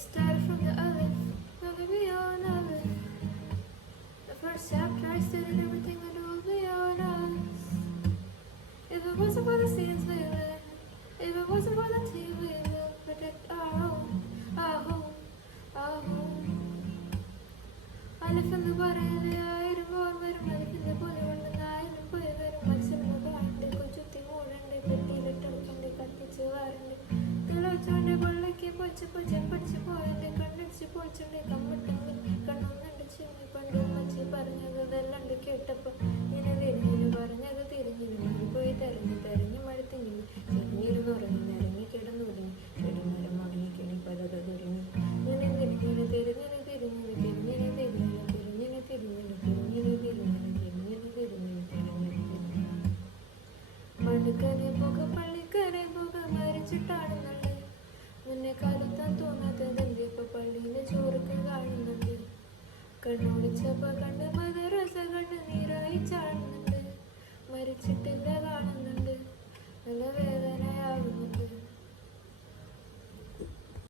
Started from the Aleph, moving beyond Aleph. The first chapter I studied everything that will beyond us. If it wasn't for the scenes we live, if it wasn't for the team we will protect our home, our home, our home. Aleph in the body, I don't want where I'm Aleph in the body, one the night, and put it very much in the body. They go to the moon and they put the little and they cut the chivar and they look on the ball like a punch, and they condense the punch and they come and come and the chimney, Pandu Machi, Paranaga, the land, the ketchup, in a lady, Paranaga, the Boy, there and the Martin, Neil Goran, and the kid and Nudin, Reading Maramani, Kenny Pada, the Durin, പള്ളിക്കരെ പോക മരിച്ചിട്ടാടുന്നുണ്ട് മുന്നേ കാലത്താൻ തോന്നാത്തതല്ലേ ഇപ്പൊ പള്ളിയിലെ ചോറൊക്കെ കാണുന്നുണ്ട് കണ്ണോടിച്ചപ്പോ കണ്ട്